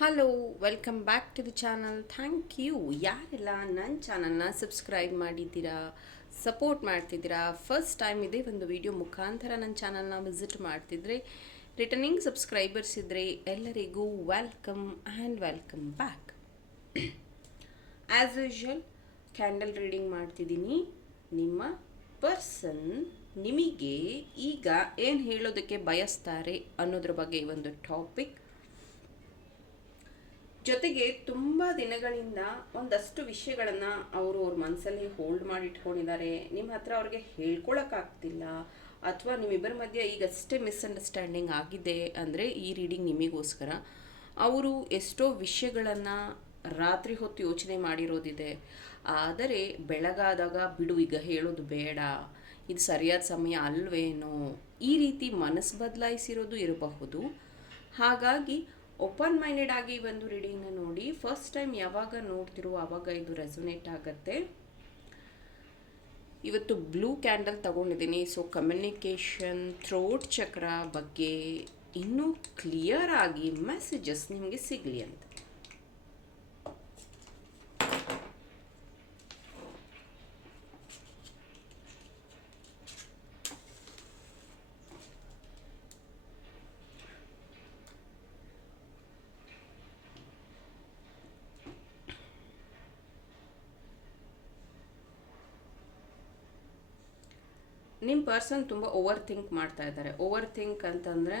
Hello welcome back to the channel thank you ಯಾರೆಲ್ಲ ನನ್ನ ಚಾನಲ್ನ ಸಬ್ಸ್ಕ್ರೈಬ್ ಮಾಡಿದ್ದೀರಾ ಸಪೋರ್ಟ್ ಮಾಡ್ತಿದ್ದೀರಾ ಫಸ್ಟ್ ಟೈಮ್ ಇದೇ ಒಂದು ವಿಡಿಯೋ ಮುಖಾಂತರ ನನ್ನ ಚಾನಲ್ನ ವಿಸಿಟ್ ಮಾಡ್ತಿದ್ರೆ ರಿಟರ್ನಿಂಗ್ ಸಬ್ಸ್ಕ್ರೈಬರ್ಸ್ ಇದ್ದರೆ ಎಲ್ಲರಿಗೂ welcome and welcome back as usual candle reading ಮಾಡ್ತಿದ್ದೀನಿ. ನಿಮ್ಮ ಪರ್ಸನ್ ನಿಮಗೆ ಈಗ ಏನು ಹೇಳೋದಕ್ಕೆ ಬಯಸ್ತಾರೆ ಅನ್ನೋದ್ರ ಬಗ್ಗೆ ಒಂದು ಟಾಪಿಕ್ ಜೊತೆಗೆ ತುಂಬ ದಿನಗಳಿಂದ ಒಂದಷ್ಟು ವಿಷಯಗಳನ್ನು ಅವರು ಅವ್ರ ಮನಸ್ಸಲ್ಲಿ ಹೋಲ್ಡ್ ಮಾಡಿ ಇಟ್ಕೊಂಡಿದ್ದಾರೆ ನಿಮ್ಮ ಹತ್ರ ಅವ್ರಿಗೆ ಹೇಳ್ಕೊಳಕ್ಕಾಗ್ತಿಲ್ಲ. ಅಥವಾ ನಿಮ್ಮಿಬ್ಬರ ಮಧ್ಯೆ ಈಗಷ್ಟೇ ಮಿಸ್ಅಂಡರ್ಸ್ಟ್ಯಾಂಡಿಂಗ್ ಆಗಿದೆ ಅಂದರೆ ಈ ರೀಡಿಂಗ್ ನಿಮಗೋಸ್ಕರ ಅವರು ಎಷ್ಟೋ ವಿಷಯಗಳನ್ನು ರಾತ್ರಿ ಹೊತ್ತು ಯೋಚನೆ ಮಾಡಿರೋದಿದೆ. ಆದರೆ ಬೆಳಗಾದಾಗ ಬಿಡು ಈಗ ಹೇಳೋದು ಬೇಡ. ಇದು ಸರಿಯಾದ ಸಮಯ ಅಲ್ವೇನೋ ಈ ರೀತಿ ಮನಸ್ಸು ಬದಲಾಯಿಸಿರೋದು ಇರಬಹುದು. ಹಾಗಾಗಿ ಓಪನ್ ಮೈಂಡೆಡ್ ಆಗಿ ಒಂದು ರೀಡಿಂಗ್ನ ನೋಡಿ. ಫಸ್ಟ್ ಟೈಮ್ ಯಾವಾಗ ನೋಡ್ತಿರೋ ಆವಾಗ ಇದು ರೆಸೊನೇಟ್ ಆಗುತ್ತೆ. ಇವತ್ತು ಬ್ಲೂ ಕ್ಯಾಂಡಲ್ ತಗೊಂಡಿದ್ದೀನಿ. ಸೊ ಕಮ್ಯುನಿಕೇಷನ್ ಥ್ರೋಟ್ ಚಕ್ರ ಬಗ್ಗೆ ಇನ್ನೂ ಕ್ಲಿಯರ್ ಆಗಿ ಮೆಸೇಜಸ್ ನಿಮಗೆ ಸಿಗಲಿ ಅಂತ. ನಿಮ್ಮ ಪರ್ಸನ್ ತುಂಬ ಓವರ್ ಥಿಂಕ್ ಮಾಡ್ತಾ ಇದ್ದಾರೆ. ಓವರ್ ಥಿಂಕ್ ಅಂತಂದರೆ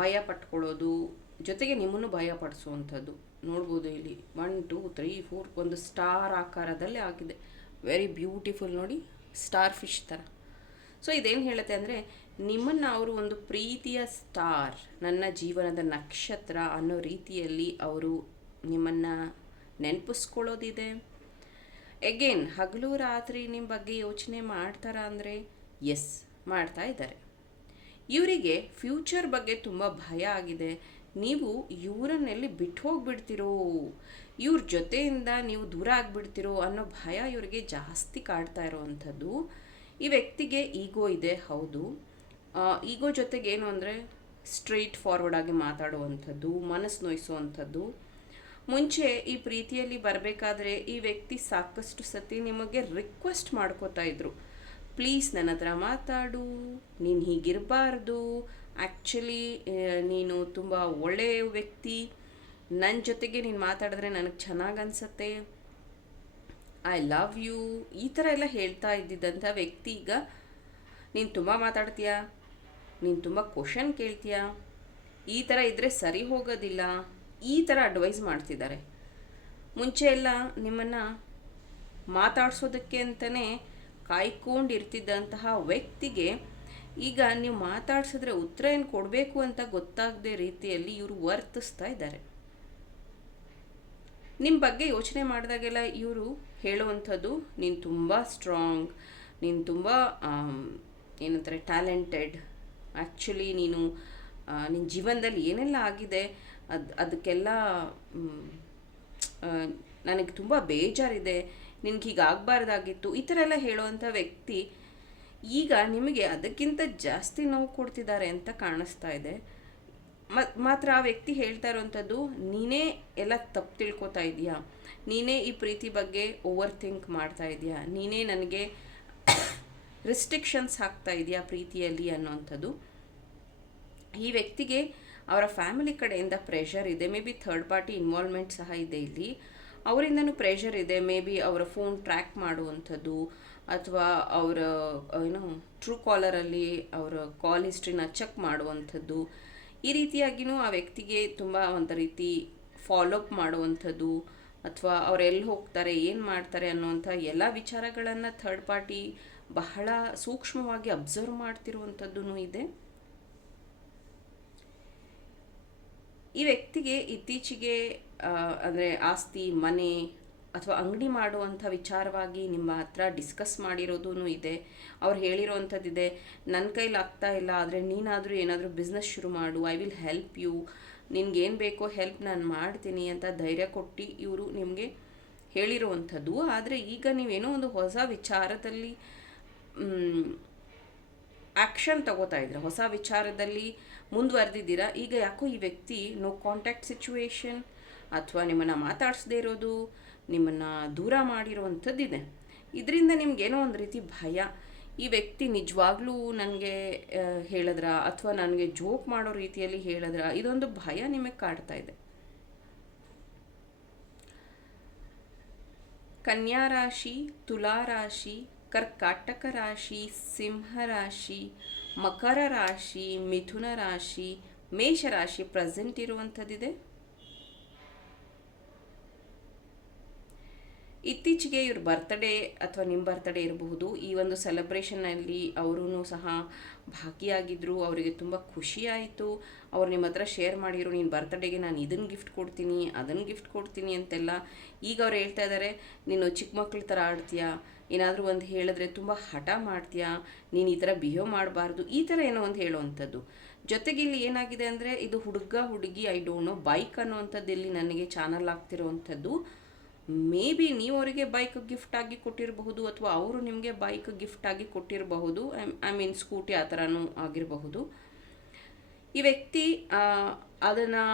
ಭಯ ಪಟ್ಕೊಳ್ಳೋದು, ಜೊತೆಗೆ ನಿಮ್ಮನ್ನು ಭಯ ಪಡಿಸುವಂಥದ್ದು. ನೋಡ್ಬೋದು ಇಲ್ಲಿ ಒನ್ ಟೂ ತ್ರೀ ಫೋರ್ ಒಂದು ಸ್ಟಾರ್ ಆಕಾರದಲ್ಲಿ ಆಗಿದೆ. ವೆರಿ ಬ್ಯೂಟಿಫುಲ್ ನೋಡಿ ಸ್ಟಾರ್ ಫಿಶ್ ಥರ ಸೊ ಇದೇನು ಹೇಳುತ್ತೆ ಅಂದರೆ, ನಿಮ್ಮನ್ನು ಅವರು ಒಂದು ಪ್ರೀತಿಯ ಸ್ಟಾರ್ ನನ್ನ ಜೀವನದ ನಕ್ಷತ್ರ ಅನ್ನೋ ರೀತಿಯಲ್ಲಿ ಅವರು ನಿಮ್ಮನ್ನು ನೆನಪಿಸ್ಕೊಳ್ಳೋದಿದೆ. ಎಗೇನ್ ಹಗಲು ರಾತ್ರಿ ನಿಮ್ಮ ಬಗ್ಗೆ ಯೋಚನೆ ಮಾಡ್ತಾರ ಅಂದರೆ ಎಸ್ ಮಾಡ್ತಾ ಇದ್ದಾರೆ. ಇವರಿಗೆ ಫ್ಯೂಚರ್ ಬಗ್ಗೆ ತುಂಬ ಭಯ ಆಗಿದೆ. ನೀವು ಇವರನ್ನೆಲ್ಲಿ ಬಿಟ್ಟು ಹೋಗ್ಬಿಡ್ತಿರೋ? ಇವ್ರ ಜೊತೆಯಿಂದ ನೀವು ದೂರ ಆಗಿಬಿಡ್ತಿರೋ ಅನ್ನೋ ಭಯ ಇವರಿಗೆ ಜಾಸ್ತಿ ಕಾಡ್ತಾ ಇರೋವಂಥದ್ದು. ಈ ವ್ಯಕ್ತಿಗೆ ಈಗೋ ಇದೆ, ಹೌದು. ಈಗೋ ಜೊತೆಗೆ ಏನು ಅಂದರೆ ಸ್ಟ್ರೈಟ್ ಫಾರ್ವರ್ಡ್ ಆಗಿ ಮಾತಾಡುವಂಥದ್ದು, ಮನಸ್ಸು ನೋಯಿಸುವಂಥದ್ದು. ಮುಂಚೆ ಈ ಪ್ರೀತಿಯಲ್ಲಿ ಬರಬೇಕಾದ್ರೆ ಈ ವ್ಯಕ್ತಿ ಸಾಕಷ್ಟು ಸತಿ ನಿಮಗೆ ರಿಕ್ವೆಸ್ಟ್ ಮಾಡ್ಕೋತಾ ಇದ್ರು. ಪ್ಲೀಸ್ ನನ್ನ ಹತ್ರ ಮಾತಾಡು. ನೀನು ಹೀಗಿರಬಾರ್ದು. ಆ್ಯಕ್ಚುಲಿ ನೀನು ತುಂಬ ಒಳ್ಳೆಯ ವ್ಯಕ್ತಿ. ನನ್ನ ಜೊತೆಗೆ ನೀನು ಮಾತಾಡಿದ್ರೆ ನನಗೆ ಚೆನ್ನಾಗಿ ಅನಿಸತ್ತೆ ಐ ಲವ್ ಯು ಈ ಥರ ಎಲ್ಲ ಹೇಳ್ತಾ ಇದ್ದಿದ್ದಂಥ ವ್ಯಕ್ತಿ ಈಗ ನೀನು ತುಂಬ ಮಾತಾಡ್ತೀಯಾ? ನೀನು ತುಂಬ ಕ್ವಶನ್ ಕೇಳ್ತೀಯಾ? ಈ ಥರ ಇದ್ದರೆ ಸರಿ ಹೋಗೋದಿಲ್ಲ. ಈ ಥರ ಅಡ್ವೈಸ್ ಮಾಡ್ತಿದ್ದಾರೆ. ಮುಂಚೆ ಎಲ್ಲ ನಿಮ್ಮನ್ನು ಮಾತಾಡ್ಸೋದಕ್ಕೆ ಅಂತಲೇ ಕಾಯ್ಕೊಂಡಿರ್ತಿದ್ದಂತಹ ವ್ಯಕ್ತಿಗೆ ಈಗ ನೀವು ಮಾತಾಡ್ಸಿದ್ರೆ ಉತ್ತರ ಏನು ಕೊಡಬೇಕು ಅಂತ ಗೊತ್ತಾಗದೆ ರೀತಿಯಲ್ಲಿ ಇವರು ವರ್ತಿಸ್ತಾ ಇದ್ದಾರೆ. ನಿಮ್ಮ ಬಗ್ಗೆ ಯೋಚನೆ ಮಾಡಿದಾಗೆಲ್ಲ ಇವರು ಹೇಳುವಂಥದ್ದು, ನೀನು ತುಂಬ ಸ್ಟ್ರಾಂಗ್ ನೀನು ತುಂಬ ಏನಂತಾರೆ ಟ್ಯಾಲೆಂಟೆಡ್ ಆ್ಯಕ್ಚುಲಿ ನೀನು ನಿನ್ನ ಜೀವನದಲ್ಲಿ ಏನೆಲ್ಲ ಆಗಿದೆ, ಅದು, ಅದಕ್ಕೆಲ್ಲ ನನಗೆ ತುಂಬ ಬೇಜಾರಿದೆ. ನಿನ್ಗೆ ಹೀಗಾಗಬಾರ್ದಾಗಿತ್ತು ಈ ಥರ ಎಲ್ಲ ಹೇಳುವಂಥ ವ್ಯಕ್ತಿ ಈಗ ನಿಮಗೆ ಅದಕ್ಕಿಂತ ಜಾಸ್ತಿ ನೋವು ಕೊಡ್ತಿದ್ದಾರೆ ಅಂತ ಕಾಣಿಸ್ತಾ ಇದೆ. ಮಾತ್ರ ಆ ವ್ಯಕ್ತಿ ಹೇಳ್ತಾ ಇರೋವಂಥದ್ದು, ನೀನೇ ಎಲ್ಲ ತಪ್ಪು ತಿಳ್ಕೊತಾ ಇದೆಯಾ ನೀನೇ ಈ ಪ್ರೀತಿ ಬಗ್ಗೆ ಓವರ್ ಥಿಂಕ್ ಮಾಡ್ತಾ ಇದೆಯಾ ನೀನೇ ನನಗೆ ರಿಸ್ಟ್ರಿಕ್ಷನ್ಸ್ ಹಾಕ್ತಾ ಇದೆಯಾ ಪ್ರೀತಿಯಲ್ಲಿ ಅನ್ನೋವಂಥದ್ದು. ಈ ವ್ಯಕ್ತಿಗೆ ಅವರ ಫ್ಯಾಮಿಲಿ ಕಡೆಯಿಂದ ಪ್ರೆಷರ್ ಇದೆ. Maybe third party involvement ಸಹ ಇದೆ ಇಲ್ಲಿ. ಅವರಿಂದನೂ ಪ್ರೆಷರ್ ಇದೆ. ಮೇ ಬಿ ಅವರ ಫೋನ್ ಟ್ರ್ಯಾಕ್ ಮಾಡುವಂಥದ್ದು ಅಥವಾ ಅವರ, ಏನು ಟ್ರೂ ಕಾಲರಲ್ಲಿ ಅವರ ಕಾಲ್ ಹಿಸ್ಟ್ರಿನ ಚೆಕ್ ಮಾಡುವಂಥದ್ದು. ಈ ರೀತಿಯಾಗಿಯೂ ಆ ವ್ಯಕ್ತಿಗೆ ತುಂಬ ಒಂದು ರೀತಿ ಫಾಲೋಅಪ್ ಮಾಡುವಂಥದ್ದು ಅಥವಾ ಅವ್ರು ಎಲ್ಲಿ ಹೋಗ್ತಾರೆ, ಏನು ಮಾಡ್ತಾರೆ ಅನ್ನುವಂಥ ಎಲ್ಲ ವಿಚಾರಗಳನ್ನು ಥರ್ಡ್ ಪಾರ್ಟಿ ಬಹಳ ಸೂಕ್ಷ್ಮವಾಗಿ ಅಬ್ಸರ್ವ್ ಮಾಡ್ತಿರುವಂಥದ್ದು ಇದೆ. ಈ ವ್ಯಕ್ತಿಗೆ ಇತ್ತೀಚೆಗೆ ಅಂದರೆ ಆಸ್ತಿ, ಮನೆ ಅಥವಾ ಅಂಗಡಿ ಮಾಡುವಂಥ ವಿಚಾರವಾಗಿ ನಿಮ್ಮ ಹತ್ರ ಡಿಸ್ಕಸ್ ಮಾಡಿರೋದೂ ಇದೆ. ಅವ್ರು ಹೇಳಿರೋವಂಥದ್ದಿದೆ ನನ್ನ ಕೈಲಿ ಆಗ್ತಾ ಇಲ್ಲ, ಆದರೆ ನೀನಾದರೂ ಏನಾದರೂ ಬಿಸ್ನೆಸ್ ಶುರು ಮಾಡು, ಐ ವಿಲ್ ಹೆಲ್ಪ್ ಯು, ನಿನ್ಗೇನು ಬೇಕೋ ಹೆಲ್ಪ್ ನಾನು ಮಾಡ್ತೀನಿ ಅಂತ ಧೈರ್ಯ ಕೊಟ್ಟು ಇವರು ನಿಮಗೆ ಹೇಳಿರುವಂಥದ್ದು. ಆದರೆ ಈಗ ನೀವೇನೋ ಒಂದು ಹೊಸ ವಿಚಾರದಲ್ಲಿ ಆ್ಯಕ್ಷನ್ ತಗೋತಾ ಇದ್ರೆ, ಹೊಸ ವಿಚಾರದಲ್ಲಿ ಮುಂದುವರೆದಿದ್ದೀರಾ? ಈಗ ಯಾಕೋ ಈ ವ್ಯಕ್ತಿ ನೋ ಕಾಂಟ್ಯಾಕ್ಟ್ ಸಿಚುವೇಶನ್ ಅಥವಾ ನಿಮ್ಮನ್ನು ಮಾತಾಡಿಸದೇ ಇರೋದು, ನಿಮ್ಮನ್ನು ದೂರ ಮಾಡಿರುವಂಥದ್ದಿದೆ. ಇದರಿಂದ ನಿಮಗೇನೋ ಒಂದು ರೀತಿ ಭಯ. ಈ ವ್ಯಕ್ತಿ ನಿಜವಾಗ್ಲೂ ನನಗೆ ಹೇಳಿದ್ರ ಅಥವಾ ನನಗೆ ಜೋಕ್ ಮಾಡೋ ರೀತಿಯಲ್ಲಿ ಹೇಳಿದ್ರ, ಇದೊಂದು ಭಯ ನಿಮಗೆ ಕಾಡ್ತಾ ಇದೆ. ಕನ್ಯಾ ರಾಶಿ, ತುಲಾ ರಾಶಿ, ಕರ್ಕಾಟಕ ರಾಶಿ, ಸಿಂಹ ರಾಶಿ ಮಕರ ರಾಶಿ, ಮಿಥುನ ರಾಶಿ, ಮೇಷ ರಾಶಿ ಪ್ರೆಸೆಂಟ್ ಇರುವಂಥದ್ದಿದೆ. ಇತ್ತೀಚೆಗೆ ಇವ್ರ ಬರ್ತ್ಡೇ ಅಥವಾ ನಿಮ್ಮ ಬರ್ತ್ಡೇ ಇರಬಹುದು. ಈ ಒಂದು ಸೆಲೆಬ್ರೇಷನ್ನಲ್ಲಿ ಅವರೂ ಸಹ ಭಾಗಿಯಾಗಿದ್ದರು ಅವರಿಗೆ ತುಂಬ ಖುಷಿಯಾಯಿತು ಅವ್ರು ನಿಮ್ಮ ಹತ್ರ ಶೇರ್ ಮಾಡಿದ್ರು, ನೀನು ಬರ್ತ್ಡೇಗೆ ನಾನು ಇದನ್ನು ಗಿಫ್ಟ್ ಕೊಡ್ತೀನಿ ಅದನ್ನು ಗಿಫ್ಟ್ ಕೊಡ್ತೀನಿ ಅಂತೆಲ್ಲ ಈಗ ಅವ್ರು ಹೇಳ್ತಾ ಇದ್ದಾರೆ ನೀನು ಚಿಕ್ಕ ಮಕ್ಳ ಥರ ಆಡ್ತೀಯಾ? ಏನಾದರೂ ಒಂದು ಹೇಳಿದ್ರೆ ತುಂಬ ಹಠ ಮಾಡ್ತೀಯಾ? ನೀನು ಈ ಥರ ಬಿಹೇವ್ ಮಾಡಬಾರ್ದು. ಈ ಥರ ಏನೋ ಒಂದು ಹೇಳುವಂಥದ್ದು. ಜೊತೆಗೆ ಇಲ್ಲಿ ಏನಾಗಿದೆ ಅಂದರೆ, ಇದು ಹುಡುಗ, ಹುಡುಗಿ ಐ ಡೋಂಟ್ ನೋ ಬೈಕ್ ಅನ್ನುವಂಥದ್ದು ಇಲ್ಲಿ ನನಗೆ ಚಾನಲ್ ಆಗ್ತಿರುವಂಥದ್ದು. ಮೇ ಬಿ ನೀವು ಅವರಿಗೆ ಬೈಕ್ ಗಿಫ್ಟ್ ಆಗಿ ಕೊಟ್ಟಿರಬಹುದು ಅಥವಾ ಅವರು ನಿಮಗೆ ಬೈಕ್ ಗಿಫ್ಟ್ ಆಗಿ ಕೊಟ್ಟಿರಬಹುದು. ಐ ಮೀನ್ ಸ್ಕೂಟಿ ಆ ಥರನೂ ಆಗಿರಬಹುದು. ಈ ವ್ಯಕ್ತಿ ಅದನ್ನು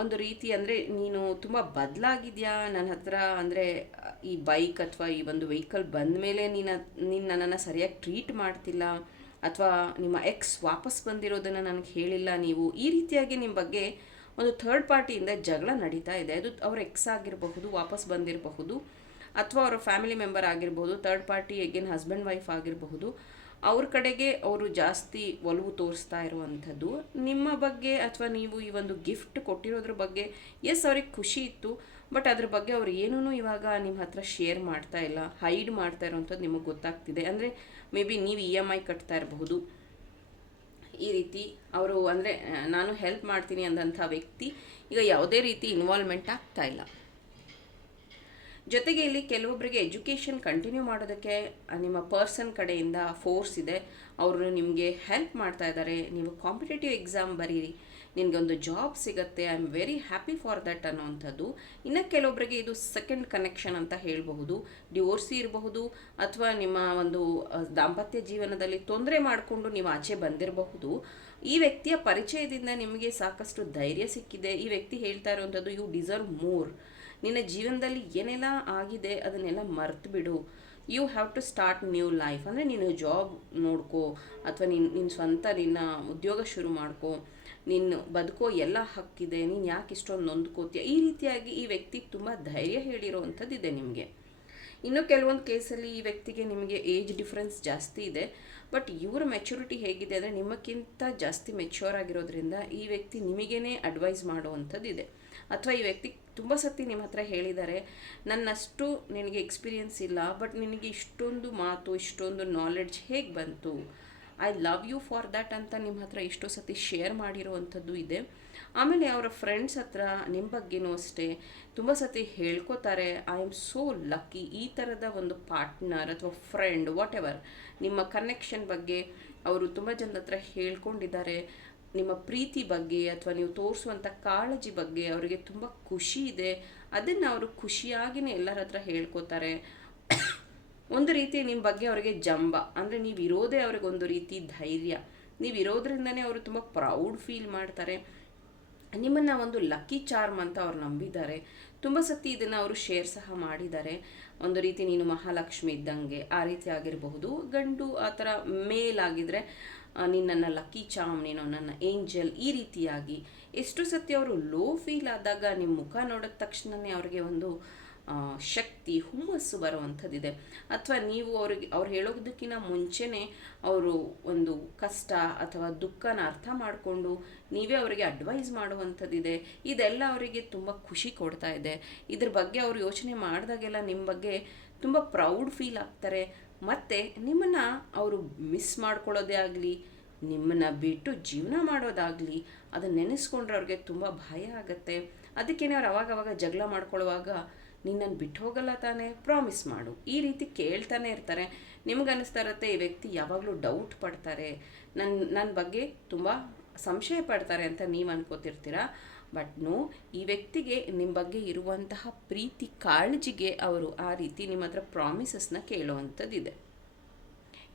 ಒಂದು ರೀತಿ ಅಂದರೆ ನೀನು ತುಂಬ ಬದಲಾಗಿದೆಯಾ? ನನ್ನ ಹತ್ರ ಅಂದರೆ, ಈ ಬೈಕ್ ಅಥವಾ ಈ ಒಂದು ವೆಹಿಕಲ್ ಬಂದ ಮೇಲೆ ನೀನು ನೀನು ನನ್ನನ್ನು ಸರಿಯಾಗಿ ಟ್ರೀಟ್ ಮಾಡ್ತಿಲ್ಲ ಅಥವಾ ನಿಮ್ಮ ಎಕ್ಸ್ ವಾಪಸ್ ಬಂದಿರೋದನ್ನು ನನಗೆ ಹೇಳಿಲ್ಲ ನೀವು, ಈ ರೀತಿಯಾಗಿ ನಿಮ್ಮ ಬಗ್ಗೆ ಒಂದು ಥರ್ಡ್ ಪಾರ್ಟಿಯಿಂದ ಜಗಳ ನಡೀತಾ ಇದೆ. ಅದು ಅವ್ರ ಎಕ್ಸ್ ಆಗಿರಬಹುದು, ವಾಪಸ್ ಬಂದಿರಬಹುದು, ಅಥವಾ ಅವರ ಫ್ಯಾಮಿಲಿ ಮೆಂಬರ್ ಆಗಿರಬಹುದು third party again husband wife ಆಗಿರಬಹುದು. ಅವ್ರ ಕಡೆಗೆ ಅವರು ಜಾಸ್ತಿ ಒಲವು ತೋರಿಸ್ತಾ ಇರುವಂಥದ್ದು. ನಿಮ್ಮ ಬಗ್ಗೆ ಅಥವಾ ನೀವು ಈ ಒಂದು ಗಿಫ್ಟ್ ಕೊಟ್ಟಿರೋದ್ರ ಬಗ್ಗೆ ಎಸ್ ಅವ್ರಿಗೆ ಖುಷಿ ಇತ್ತು ಬಟ್ ಅದ್ರ ಬಗ್ಗೆ ಅವ್ರು ಏನೂ ಇವಾಗ ನಿಮ್ಮ ಹತ್ರ ಶೇರ್ ಮಾಡ್ತಾ ಇಲ್ಲ ಹೈಡ್ ಮಾಡ್ತಾ ಇರೋವಂಥದ್ದು ನಿಮಗೆ ಗೊತ್ತಾಗ್ತಿದೆ. ಅಂದರೆ ಮೇ ಬಿ ನೀವು ಇ ಎಂ ಐ ಕಟ್ತಾ ಇರಬಹುದು. ಈ ರೀತಿ ಅವರು, ಅಂದರೆ, ನಾನು ಹೆಲ್ಪ್ ಮಾಡ್ತೀನಿ ಅಂದಂಥ ವ್ಯಕ್ತಿ ಈಗ ಯಾವುದೇ ರೀತಿ ಇನ್ವಾಲ್ವ್ಮೆಂಟ್ ಆಗ್ತಾ ಇಲ್ಲ. ಜೊತೆಗೆ ಇಲ್ಲಿ ಕೆಲವೊಬ್ಬರಿಗೆ ಎಜುಕೇಷನ್ ಕಂಟಿನ್ಯೂ ಮಾಡೋದಕ್ಕೆ ನಿಮ್ಮ ಪರ್ಸನ್ ಕಡೆಯಿಂದ ಫೋರ್ಸ್ ಇದೆ. ಅವರು ನಿಮಗೆ ಹೆಲ್ಪ್ ಮಾಡ್ತಾ ಇದ್ದಾರೆ. ನೀವು ಕಾಂಪಿಟೇಟಿವ್ ಎಕ್ಸಾಮ್ ಬರೀರಿ. ಒಂದು ಜಾಬ್ ಸಿಗುತ್ತೆ. I am very happy for that ಅನ್ನೋವಂಥದ್ದು. ಇನ್ನು ಕೆಲವೊಬ್ಬರಿಗೆ ಇದು ಸೆಕೆಂಡ್ ಕನೆಕ್ಷನ್ ಅಂತ ಹೇಳಬಹುದು. ಡಿವೋರ್ಸಿ ಇರಬಹುದು, ಅಥವಾ ನಿಮ್ಮ ಒಂದು ದಾಂಪತ್ಯ ಜೀವನದಲ್ಲಿ ತೊಂದರೆ ಮಾಡಿಕೊಂಡು ನೀವು ಆಚೆ ಬಂದಿರಬಹುದು. ಈ ವ್ಯಕ್ತಿಯ ಪರಿಚಯದಿಂದ ನಿಮಗೆ ಸಾಕಷ್ಟು ಧೈರ್ಯ ಸಿಕ್ಕಿದೆ. ಈ ವ್ಯಕ್ತಿ ಹೇಳ್ತಾ ಇರುವಂಥದ್ದು ಯು ಡಿಸರ್ವ್ ಮೋರ್ ನಿನ್ನ ಜೀವನದಲ್ಲಿ ಏನೆಲ್ಲ ಆಗಿದೆ ಅದನ್ನೆಲ್ಲ ಮರ್ತು ಬಿಡು. You have to start new life ಅಂದರೆ ನೀನು ಜಾಬ್ ನೋಡ್ಕೋ, ಅಥವಾ ನಿನ್ನ ನಿನ್ನ ಸ್ವಂತ ನಿನ್ನ ಉದ್ಯೋಗ ಶುರು ಮಾಡ್ಕೋ. ನಿನ್ನ ಬದುಕೋ ಎಲ್ಲ ಹಕ್ಕಿದೆ. ನೀನು ಯಾಕೆ ಇಷ್ಟೊಂದು ನೊಂದ್ಕೋತೀಯ? ಈ ರೀತಿಯಾಗಿ ಈ ವ್ಯಕ್ತಿ ತುಂಬ ಧೈರ್ಯ ಹೇಳಿರೋವಂಥದ್ದಿದೆ ನಿಮಗೆ. ಇನ್ನು ಕೆಲವೊಂದು ಕೇಸಲ್ಲಿ ಈ ವ್ಯಕ್ತಿಗೆ ನಿಮಗೆ ಏಜ್ ಡಿಫ್ರೆನ್ಸ್ ಜಾಸ್ತಿ ಇದೆ. ಬಟ್ ಇವರ ಮೆಚುರಿಟಿ ಹೇಗಿದೆ ಅಂದರೆ ನಿಮಗಿಂತ ಜಾಸ್ತಿ ಮೆಚ್ಯೂರ್ ಆಗಿರೋದ್ರಿಂದ ಈ ವ್ಯಕ್ತಿ ನಿಮಗೇನೆ ಅಡ್ವೈಸ್ ಮಾಡುವಂಥದ್ದಿದೆ. ಅಥವಾ ಈ ವ್ಯಕ್ತಿ ತುಂಬ ಸತಿ ನಿಮ್ಮ ಹತ್ರ ಹೇಳಿದ್ದಾರೆ. ನನ್ನಷ್ಟು ನಿನಗೆ ಎಕ್ಸ್ಪೀರಿಯನ್ಸ್ ಇಲ್ಲ ಬಟ್ ನಿನಗೆ ಇಷ್ಟೊಂದು ಮಾತು, ಇಷ್ಟೊಂದು ನಾಲೆಡ್ಜ್ ಹೇಗೆ ಬಂತು? I love you for that ಅಂತ ನಿಮ್ಮ ಹತ್ರ ಎಷ್ಟೋ ಸತಿ ಶೇರ್ ಮಾಡಿರುವಂಥದ್ದು ಇದೆ. ಆಮೇಲೆ ಅವರ ಫ್ರೆಂಡ್ಸ್ ಹತ್ರ ನಿಮ್ಮ ಬಗ್ಗೆನೂ ಅಷ್ಟೇ, ತುಂಬ ಸತಿ ಹೇಳ್ಕೊತಾರೆ ಐ ಆಮ್ ಸೋ ಲಕ್ಕಿ ಈ ಥರದ ಒಂದು ಪಾರ್ಟ್ನರ್ ಅಥವಾ ಫ್ರೆಂಡ್ ವಾಟ್ ಎವರ್ ನಿಮ್ಮ ಕನೆಕ್ಷನ್ ಬಗ್ಗೆ ಅವರು ತುಂಬ ಜನದ ಹತ್ರ ಹೇಳ್ಕೊಂಡಿದ್ದಾರೆ. ನಿಮ್ಮ ಪ್ರೀತಿ ಬಗ್ಗೆ ಅಥವಾ ನೀವು ತೋರಿಸುವಂಥ ಕಾಳಜಿ ಬಗ್ಗೆ ಅವರಿಗೆ ತುಂಬ ಖುಷಿ ಇದೆ, ಅದನ್ನು ಅವರು ಖುಷಿಯಾಗಿನೇ ಎಲ್ಲರ ಹತ್ರ ಹೇಳ್ಕೊತಾರೆ. ಒಂದು ರೀತಿ ನಿಮ್ಮ ಬಗ್ಗೆ ಅವರಿಗೆ ಜಂಬ, ಅಂದರೆ ನೀವು ಇರೋದೇ ಅವ್ರಿಗೆ ಒಂದು ರೀತಿ ಧೈರ್ಯ. ನೀವು ಇರೋದ್ರಿಂದನೇ ಅವರು ತುಂಬ ಪ್ರೌಡ್ ಫೀಲ್ ಮಾಡ್ತಾರೆ. ನಿಮ್ಮನ್ನು ಒಂದು ಲಕ್ಕಿ ಚಾರ್ಮ್ ಅಂತ ಅವ್ರು ನಂಬಿದ್ದಾರೆ. ತುಂಬ ಸತಿ ಇದನ್ನು ಅವರು ಶೇರ್ ಸಹ ಮಾಡಿದ್ದಾರೆ. ಒಂದು ರೀತಿ ನೀನು ಮಹಾಲಕ್ಷ್ಮಿ ಇದ್ದಂಗೆ ಆ ರೀತಿ ಆಗಿರಬಹುದು. ಗಂಡು ಆ ಥರ ಮೇಲಾಗಿದ್ದರೆ ನೀನು ನನ್ನ ಲಕ್ಕಿ ಚಾಮ್, ನೀನು ನನ್ನ ಏಂಜಲ್ ಈ ರೀತಿಯಾಗಿ ಎಷ್ಟು ಸತಿ ಅವರು ಲೋ ಫೀಲ್ ಆದಾಗ ನಿಮ್ಮ ಮುಖ ನೋಡಿದ ತಕ್ಷಣವೇ ಅವ್ರಿಗೆ ಒಂದು ಶಕ್ತಿ, ಹುಮ್ಮಸ್ಸು ಬರುವಂಥದ್ದಿದೆ. ಅಥವಾ ನೀವು ಅವ್ರಿಗೆ, ಅವ್ರು ಹೇಳೋದಕ್ಕಿಂತ ಮುಂಚೆನೇ ಅವರು ಒಂದು ಕಷ್ಟ ಅಥವಾ ದುಃಖನ ಅರ್ಥ ಮಾಡಿಕೊಂಡು ನೀವೇ ಅವರಿಗೆ ಅಡ್ವೈಸ್ ಮಾಡುವಂಥದ್ದಿದೆ. ಇದೆಲ್ಲ ಅವರಿಗೆ ತುಂಬ ಖುಷಿ ಕೊಡ್ತಾ ಇದೆ. ಇದ್ರ ಬಗ್ಗೆ ಅವರು ಯೋಚನೆ ಮಾಡಿದಾಗೆಲ್ಲ ನಿಮ್ಮ ಬಗ್ಗೆ ತುಂಬ ಪ್ರೌಡ್ ಫೀಲ್ ಆಗ್ತಾರೆ. ಮತ್ತು ನಿಮ್ಮನ್ನು ಅವರು ಮಿಸ್ ಮಾಡ್ಕೊಳ್ಳೋದೇ ಆಗಲಿ, ನಿಮ್ಮನ್ನು ಬಿಟ್ಟು ಜೀವನ ಮಾಡೋದಾಗಲಿ, ಅದನ್ನು ನೆನೆಸ್ಕೊಂಡ್ರೆ ಅವ್ರಿಗೆ ತುಂಬ ಭಯ ಆಗುತ್ತೆ. ಅದಕ್ಕೇನೆ ಅವ್ರು ಅವಾಗವಾಗ ಜಗಳ ಮಾಡ್ಕೊಳ್ಳುವಾಗ ನಿನ್ನನ್ನು ಬಿಟ್ಟು ಹೋಗಲ್ಲ ತಾನೇ ಪ್ರಾಮಿಸ್ ಮಾಡು. ಈ ರೀತಿ ಕೇಳ್ತಾನೆ ಇರ್ತಾರೆ. ನಿಮ್ಗನ್ನಿಸ್ತಾ ಇರುತ್ತೆ, ಈ ವ್ಯಕ್ತಿ ಯಾವಾಗಲೂ ಡೌಟ್ ಪಡ್ತಾರೆ. ನನ್ನ ನನ್ನ ಬಗ್ಗೆ ತುಂಬ ಸಂಶಯ ಪಡ್ತಾರೆ ಅಂತ ನೀವು ಅನ್ಕೋತಿರ್ತೀರ? ಬಟ್ ನೋ ಈ ವ್ಯಕ್ತಿಗೆ ನಿಮ್ಮ ಬಗ್ಗೆ ಇರುವಂತಹ ಪ್ರೀತಿ, ಕಾಳಜಿಗೆ ಅವರು ಆ ರೀತಿ ನಿಮ್ಮ ಹತ್ರ ಪ್ರಾಮಿಸಸ್ನ ಕೇಳುವಂಥದ್ದಿದೆ.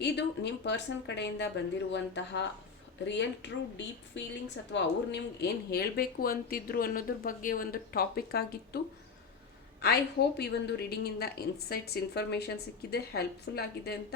ಇದು ನಿಮ್ಮ ಪರ್ಸನ್ ಕಡೆಯಿಂದ ಬಂದಿರುವಂತಹ ರಿಯಲ್ ಟ್ರೂ ಡೀಪ್ ಫೀಲಿಂಗ್ಸ್ ಅಥವಾ ಅವ್ರು ನಿಮ್ಗೆ ಏನು ಹೇಳಬೇಕು ಅಂತಿದ್ರು ಅನ್ನೋದ್ರ ಬಗ್ಗೆ ಒಂದು ಟಾಪಿಕ್ ಆಗಿತ್ತು. ಐ ಹೋಪ್ ಈ ಒಂದು ರೀಡಿಂಗಿಂದ ಇನ್ಸೈಟ್ಸ್ ಇನ್ಫಾರ್ಮೇಷನ್ ಸಿಕ್ಕಿದೆ ಹೆಲ್ಪ್ಫುಲ್ ಆಗಿದೆ ಅಂತ.